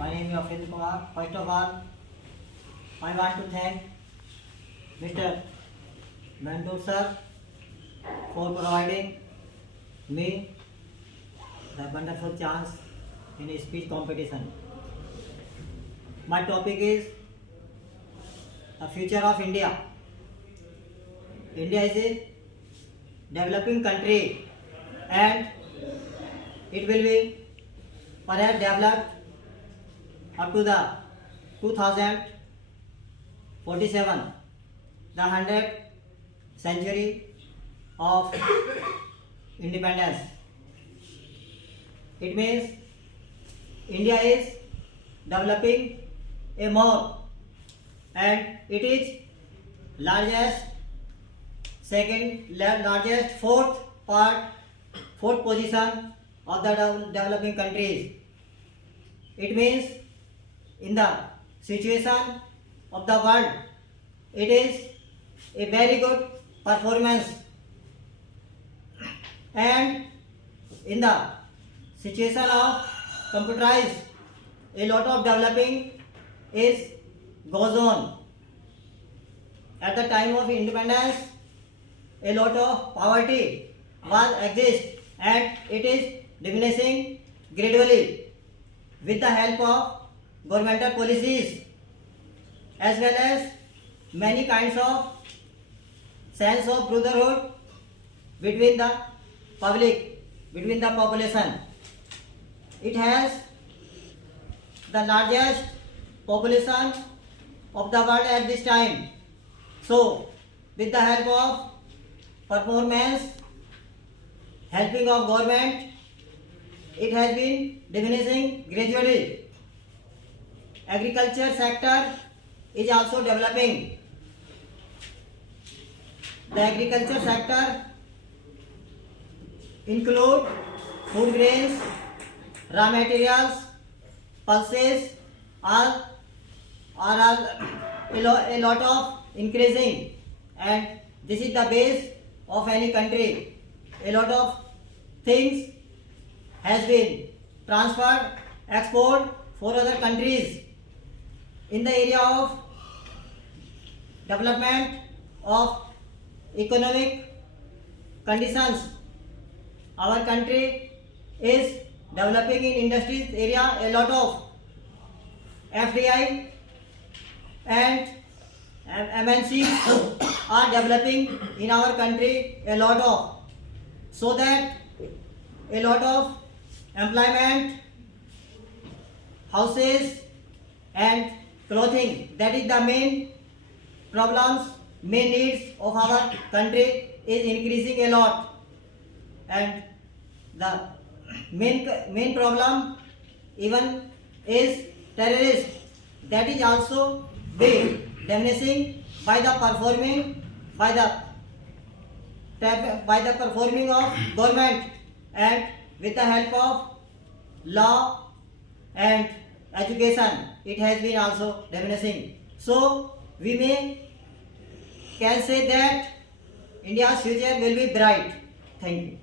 My name is Afil Kumar. First of all, I want to thank Mr. Mandur sir for providing me the wonderful chance in a speech competition. My topic is the future of India. India is a developing country and it will be perhaps developed up to the 2047, the 100th century of independence. It means India is developing a more and it is largest, fourth position of the developing countries. It means in the situation of the world, it is a very good performance, and in the situation of computerized, a lot of developing is goes on. At the time of independence, a lot of poverty was exist and it is diminishing gradually with the help of governmental policies as well as many kinds of sense of brotherhood between the public, between the population. It has the largest population of the world at this time. So, with the help of performance, helping of government, it has been diminishing gradually. Agriculture sector is also developing. The agriculture sector include food grains, raw materials, pulses, are a lot of increasing, and this is the base of any country. A lot of things has been transferred, export for other countries. In the area of development of economic conditions, our country is developing in industries area. A lot of FDI and MNCs are developing in our country a lot of, so that a lot of employment, houses and clothing, that is the main problems, main needs of our country is increasing a lot, and the main problem even is terrorist, that is also being diminishing by the performing of government, and with the help of law and education, it has been also diminishing. So we can say that India's future will be bright. Thank you.